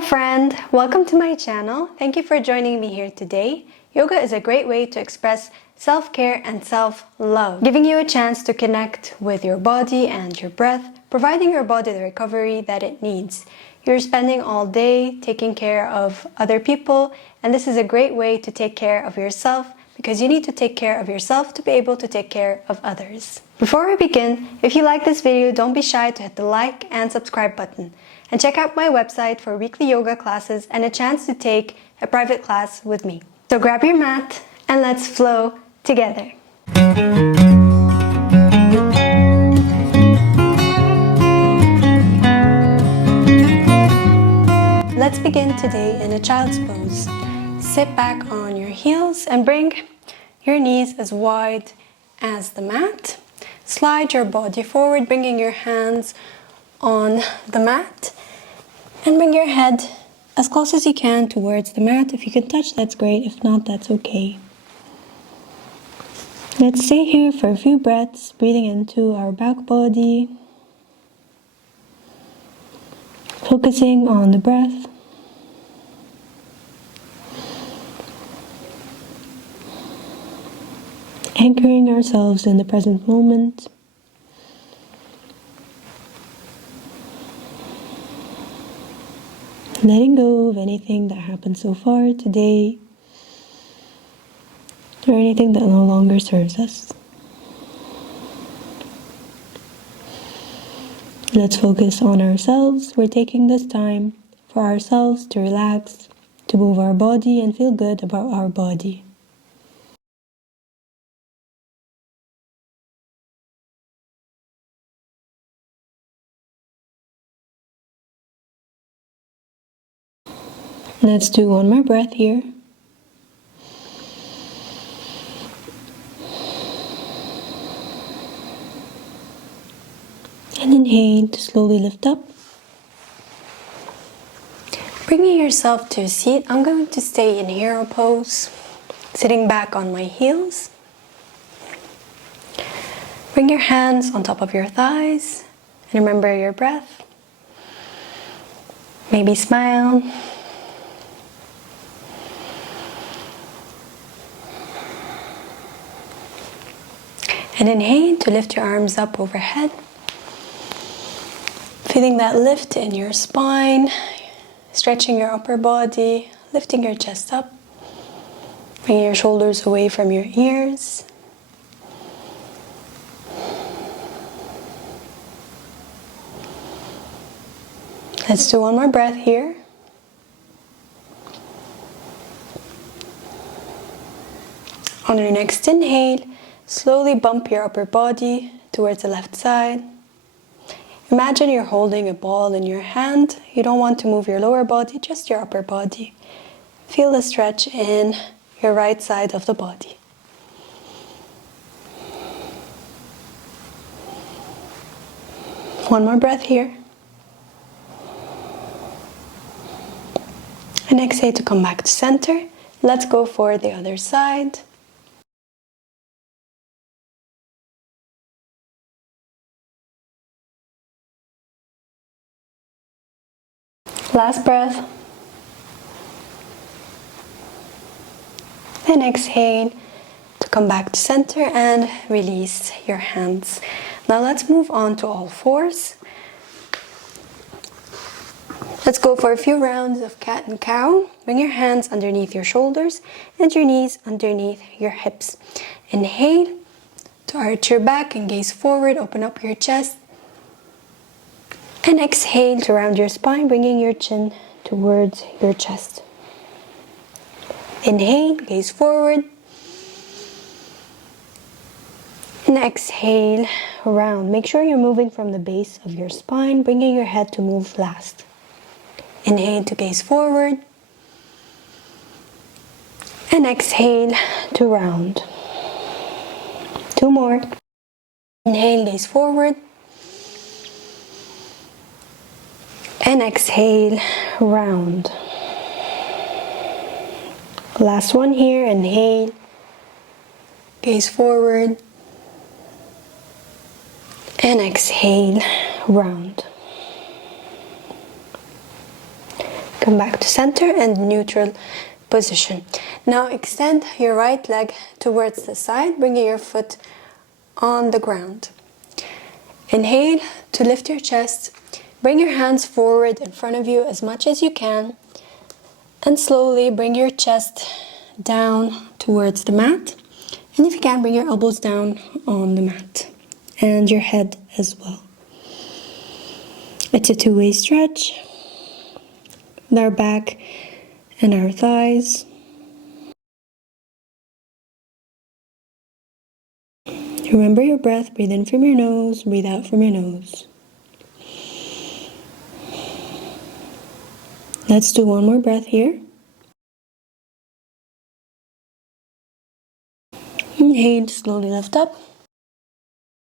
Hello friend, welcome to my channel. Thank you for joining me here today. Yoga is a great way to express self-care and self-love, giving you a chance to connect with your body and your breath, providing your body the recovery that it needs. You're spending all day taking care of other people, and this is a great way to take care of yourself because you need to take care of yourself to be able to take care of others. Before we begin, if you like this video, don't be shy to hit the like and subscribe button. And check out my website for weekly yoga classes and a chance to take a private class with me. So grab your mat and let's flow together. Let's begin today in a child's pose. Sit back on your heels and bring your knees as wide as the mat. Slide your body forward, bringing your hands on the mat. And bring your head as close as you can towards the mat. If you can touch, that's great. If not, that's okay. Let's stay here for a few breaths, breathing into our back body. Focusing on the breath. Anchoring ourselves in the present moment. Letting go of anything that happened so far today, or anything that no longer serves us. Let's focus on ourselves. We're taking this time for ourselves to relax, to move our body and feel good about our body. Let's do one more breath here. And inhale to slowly lift up. Bringing yourself to a seat, I'm going to stay in hero pose, sitting back on my heels. Bring your hands on top of your thighs and remember your breath. Maybe smile. And inhale to lift your arms up overhead. Feeling that lift in your spine, stretching your upper body, lifting your chest up. Bringing your shoulders away from your ears. Let's do one more breath here. On your next inhale, slowly bump your upper body towards the left side. Imagine you're holding a ball in your hand. You don't want to move your lower body, just your upper body. Feel the stretch in your right side of the body. One more breath here. And exhale to come back to center. Let's go for the other side. Last breath. And exhale to come back to center and release your hands. Now let's move on to all fours. Let's go for a few rounds of cat and cow. Bring your hands underneath your shoulders and your knees underneath your hips. Inhale to arch your back and gaze forward, open up your chest. And exhale to round your spine, bringing your chin towards your chest. Inhale, gaze forward. And exhale, round. Make sure you're moving from the base of your spine, bringing your head to move last. Inhale to gaze forward. And exhale to round. Two more. Inhale, gaze forward. And exhale, round. Last one here, inhale, gaze forward, and exhale, round. Come back to center and neutral position. Now extend your right leg towards the side, bringing your foot on the ground. Inhale to lift your chest. Bring your hands forward in front of you as much as you can. And slowly bring your chest down towards the mat. And if you can, bring your elbows down on the mat. And your head as well. It's a two-way stretch. With our back and our thighs. Remember your breath. Breathe in from your nose. Breathe out from your nose. Let's do one more breath here. Inhale, slowly lift up.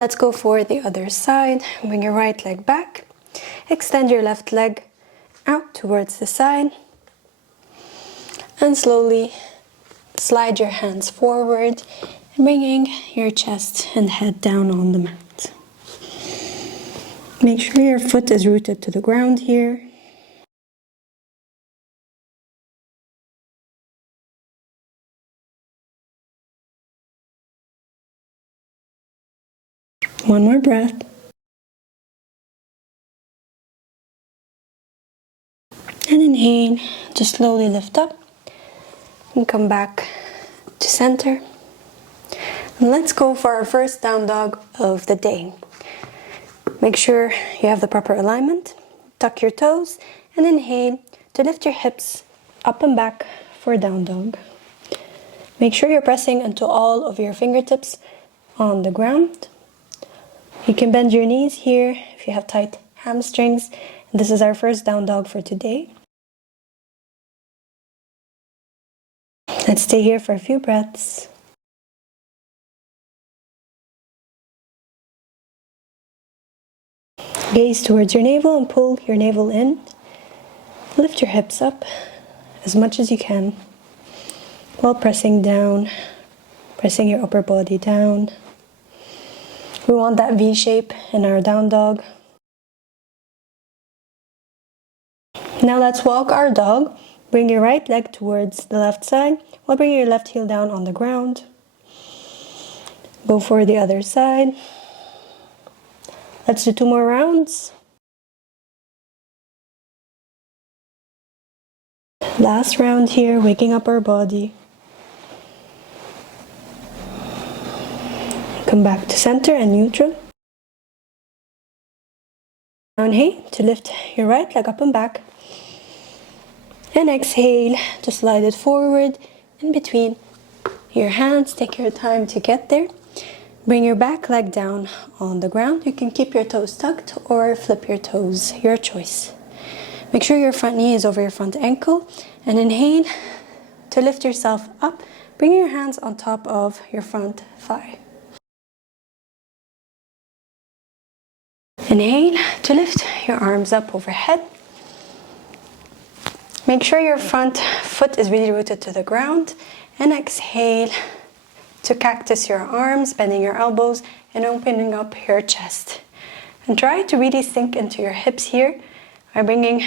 Let's go for the other side. Bring your right leg back. Extend your left leg out towards the side. And slowly slide your hands forward, bringing your chest and head down on the mat. Make sure your foot is rooted to the ground here. One more breath. And inhale to slowly lift up and come back to center. And let's go for our first down dog of the day. Make sure you have the proper alignment. Tuck your toes and inhale to lift your hips up and back for down dog. Make sure you're pressing into all of your fingertips on the ground. You can bend your knees here if you have tight hamstrings. And this is our first down dog for today. Let's stay here for a few breaths. Gaze towards your navel and pull your navel in. Lift your hips up as much as you can while pressing down, pressing your upper body down. We want that V shape in our down dog. Now let's walk our dog. Bring your right leg towards the left side while bringing your left heel down on the ground. Go for the other side. Let's do 2 more rounds. Last round here, waking up our body. Come back to center and neutral. Now inhale to lift your right leg up and back. And exhale to slide it forward in between your hands. Take your time to get there. Bring your back leg down on the ground. You can keep your toes tucked or flip your toes, your choice. Make sure your front knee is over your front ankle. And inhale to lift yourself up. Bring your hands on top of your front thigh. Inhale to lift your arms up overhead. Make sure your front foot is really rooted to the ground. And exhale to cactus your arms, bending your elbows and opening up your chest. And try to really sink into your hips here by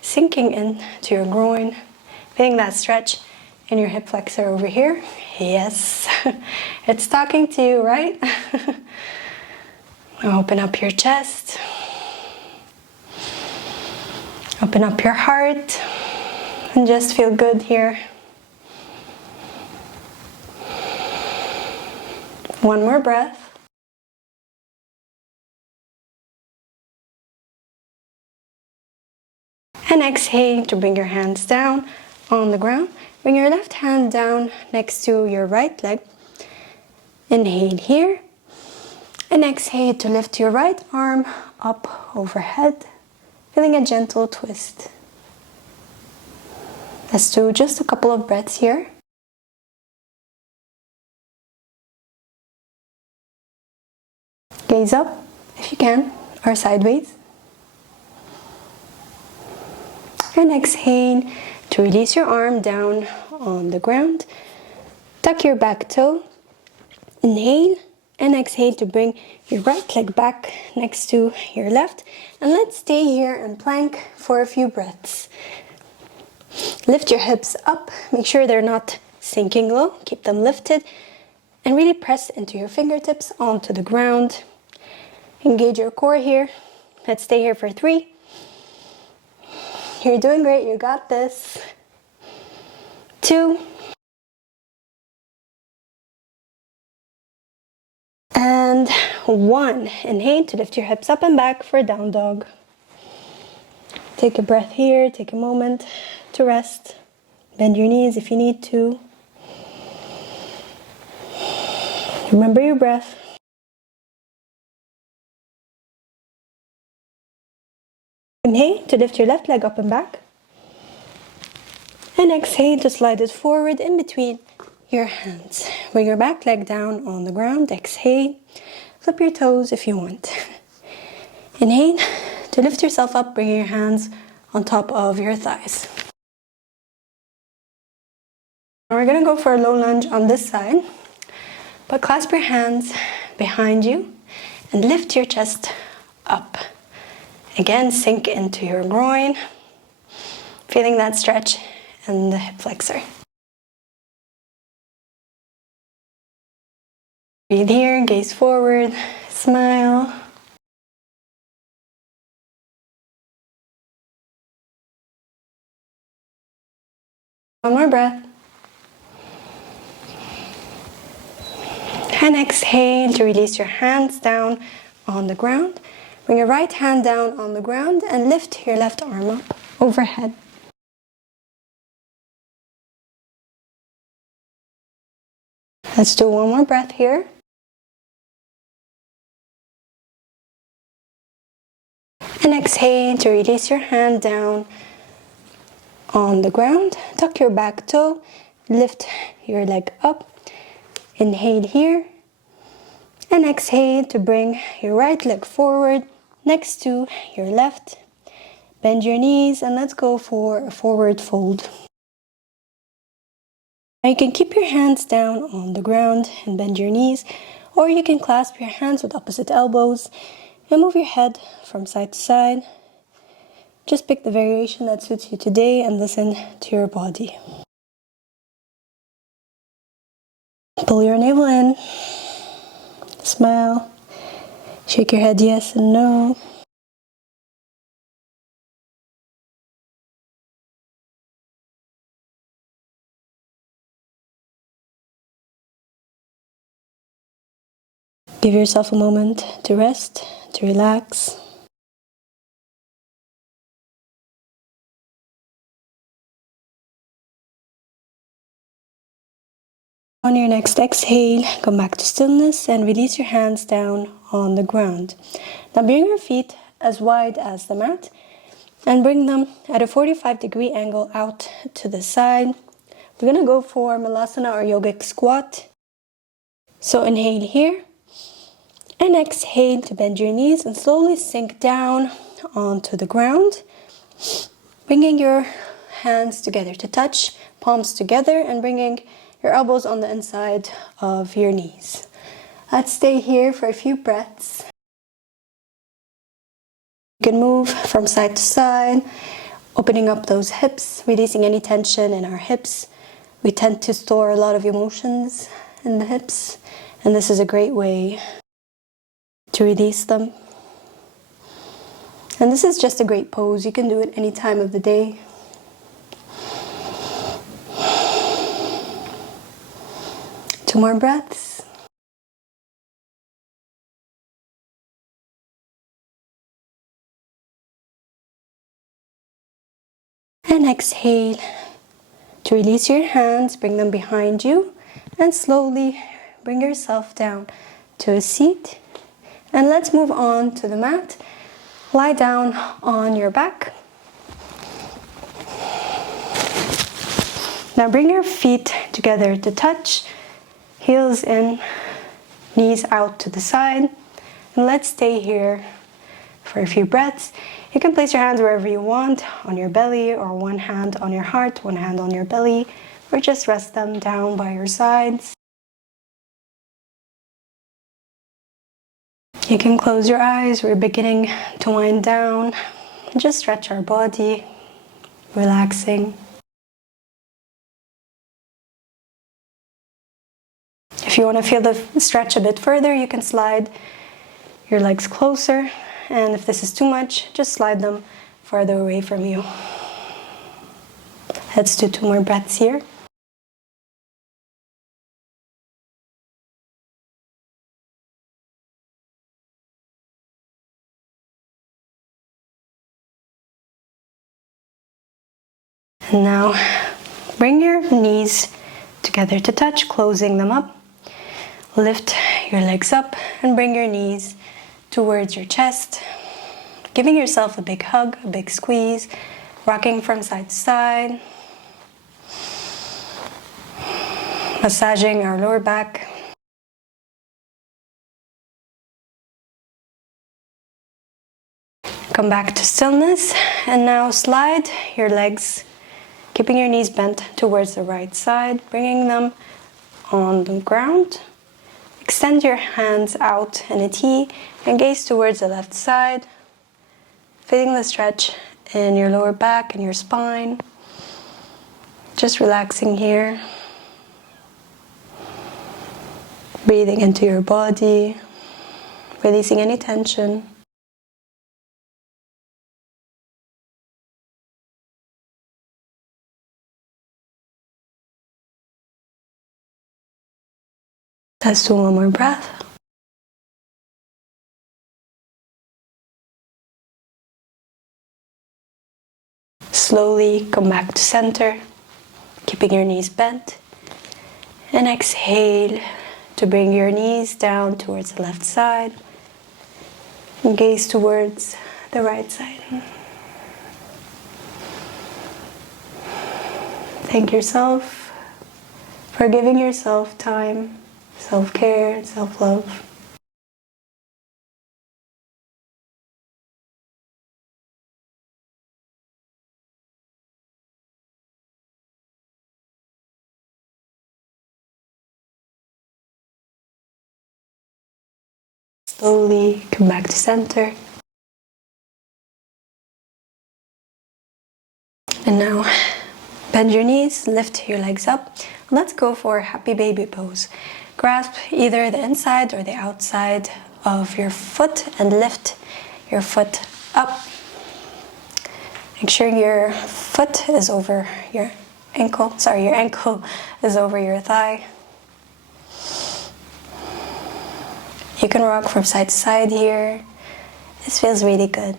sinking into your groin, feeling that stretch in your hip flexor over here. Yes, it's talking to you, right? Open up your chest. Open up your heart and just feel good here. One more breath. And exhale to bring your hands down on the ground. Bring your left hand down next to your right leg. Inhale here. And exhale to lift your right arm up overhead, feeling a gentle twist. Let's do just a couple of breaths here. Gaze up if you can, or sideways. And exhale to release your arm down on the ground. Tuck your back toe. Inhale And exhale to bring your right leg back next to your left. And let's stay here and plank for a few breaths. Lift your hips up. Make sure they're not sinking low. Keep them lifted. And really press into your fingertips onto the ground. Engage your core here. Let's stay here for 3. You're doing great. You got this. 2. And 1. Inhale to lift your hips up and back for down dog. Take a breath here. Take a moment to rest. Bend your knees if you need to. Remember your breath. Inhale to lift your left leg up and back. And exhale to slide it forward in between your hands. Bring your back leg down on the ground. Exhale. Flip your toes if you want. Inhale to lift yourself up, bringing your hands on top of your thighs. Now we're going to go for a low lunge on this side. But clasp your hands behind you and lift your chest up. Again, sink into your groin, feeling that stretch in the hip flexor. Breathe here, gaze forward, smile. One more breath. And exhale to release your hands down on the ground. Bring your right hand down on the ground and lift your left arm up overhead. Let's do one more breath here. And exhale to release your hand down on the ground. Tuck your back toe, lift your leg up. Inhale here. And exhale to bring your right leg forward next to your left. Bend your knees and let's go for a forward fold. Now you can keep your hands down on the ground and bend your knees, or you can clasp your hands with opposite elbows and move your head from side to side. Just pick the variation that suits you today and listen to your body. Pull your navel in. Smile. Shake your head yes and no. Give yourself a moment to rest, to relax. On your next exhale, come back to stillness and release your hands down on the ground. Now bring your feet as wide as the mat and bring them at a 45-degree angle out to the side. We're going to go for malasana or yogic squat. So inhale here and exhale to bend your knees and slowly sink down onto the ground. Bringing your hands together to touch, palms together, and bringing your elbows on the inside of your knees. Let's stay here for a few breaths. You can move from side to side, opening up those hips, releasing any tension in our hips. We tend to store a lot of emotions in the hips, and this is a great way to release them. And this is just a great pose. You can do it any time of the day. Two more breaths. And exhale to release your hands, bring them behind you, and slowly bring yourself down to a seat. And let's move on to the mat. Lie down on your back. Now bring your feet together to touch. Heels in, knees out to the side. And let's stay here for a few breaths. You can place your hands wherever you want, on your belly, or one hand on your heart, one hand on your belly, or just rest them down by your sides. You can close your eyes. We're beginning to wind down. Just stretch our body, relaxing. If you want to feel the stretch a bit further, you can slide your legs closer. And if this is too much, just slide them farther away from you. Let's do 2 more breaths here. And now bring your knees together to touch, closing them up. Lift your legs up and bring your knees towards your chest. Giving yourself a big hug, a big squeeze, rocking from side to side. Massaging our lower back. Come back to stillness and now slide your legs, keeping your knees bent towards the right side, bringing them on the ground. Extend your hands out in a T and gaze towards the left side, feeling the stretch in your lower back and your spine. Just relaxing here. Breathing into your body, releasing any tension. Let's do 1 more breath. Slowly come back to center, keeping your knees bent. And exhale to bring your knees down towards the left side. And gaze towards the right side. Thank yourself for giving yourself time, self-care, self-love. Slowly come back to center. And now bend your knees, lift your legs up. Let's go for happy baby pose. Grasp either the inside or the outside of your foot and lift your foot up. Make sure your foot is over your ankle. Your ankle is over your thigh. You can rock from side to side here. This feels really good.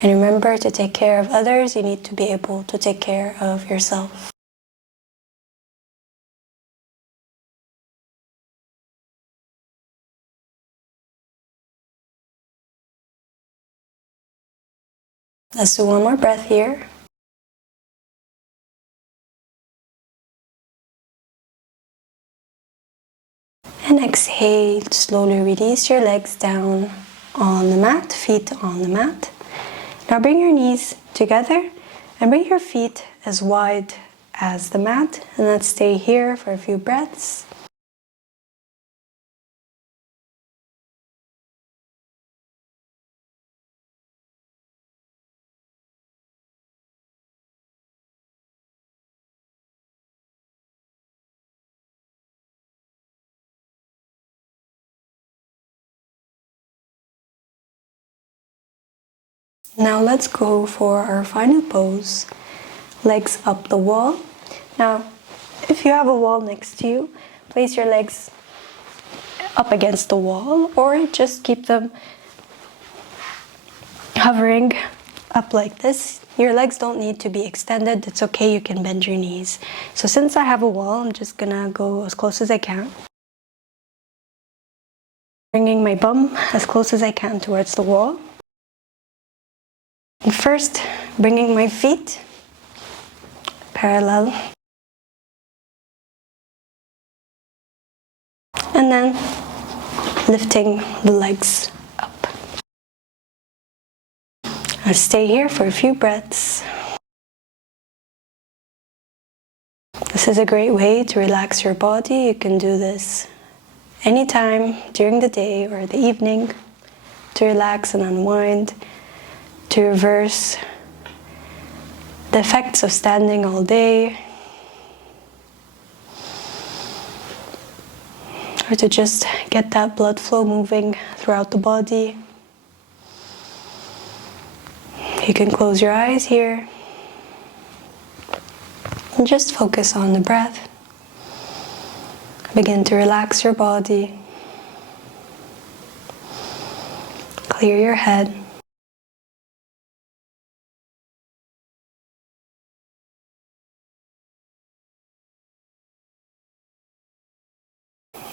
And remember, to take care of others, you need to be able to take care of yourself. Let's do 1 more breath here. And exhale, slowly release your legs down on the mat, feet on the mat. Now bring your knees together and bring your feet as wide as the mat. And let's stay here for a few breaths. Now let's go for our final pose, legs up the wall. Now, if you have a wall next to you, place your legs up against the wall or just keep them hovering up like this. Your legs don't need to be extended. It's okay, you can bend your knees. So since I have a wall, I'm just gonna go as close as I can. Bringing my bum as close as I can towards the wall. And first, bringing my feet parallel. And then lifting the legs up. I'll stay here for a few breaths. This This is a great way to relax your body. You can do this anytime during the day or the evening to relax and unwind, to reverse the effects of standing all day, or to just get that blood flow moving throughout the body. You can close your eyes here and just focus on the breath. Begin to relax your body. Clear your head.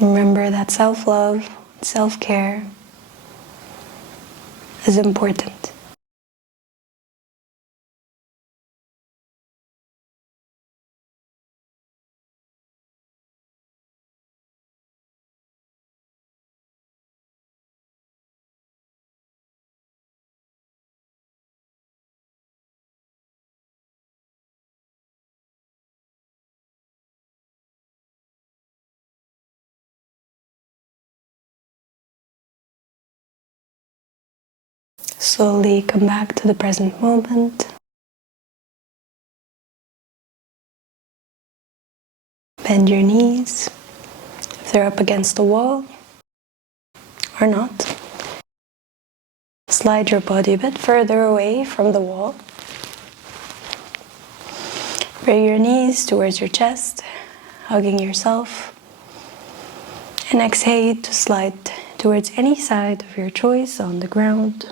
Remember that self-love, self-care is important. Slowly come back to the present moment. Bend your knees if they're up against the wall or not. Slide your body a bit further away from the wall. Bring your knees towards your chest, hugging yourself. And exhale to slide towards any side of your choice on the ground.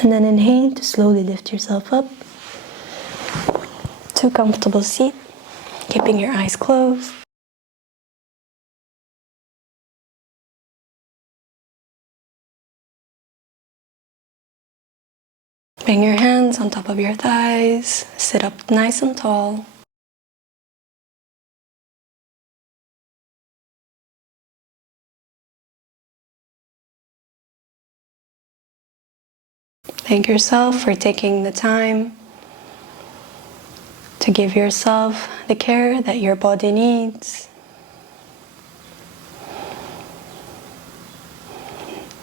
And then inhale to slowly lift yourself up to a comfortable seat, keeping your eyes closed. Bring your hands on top of your thighs, sit up nice and tall. Thank yourself for taking the time to give yourself the care that your body needs.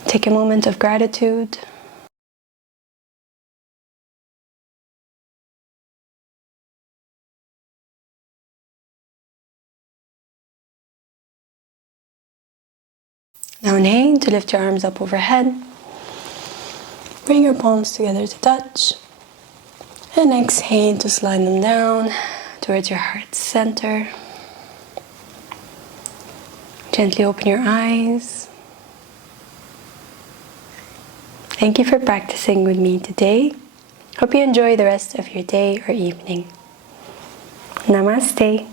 Take a moment of gratitude. Now inhale to lift your arms up overhead. Bring your palms together to touch. And exhale to slide them down towards your heart's center. Gently open your eyes. Thank you for practicing with me today. Hope you enjoy the rest of your day or evening. Namaste.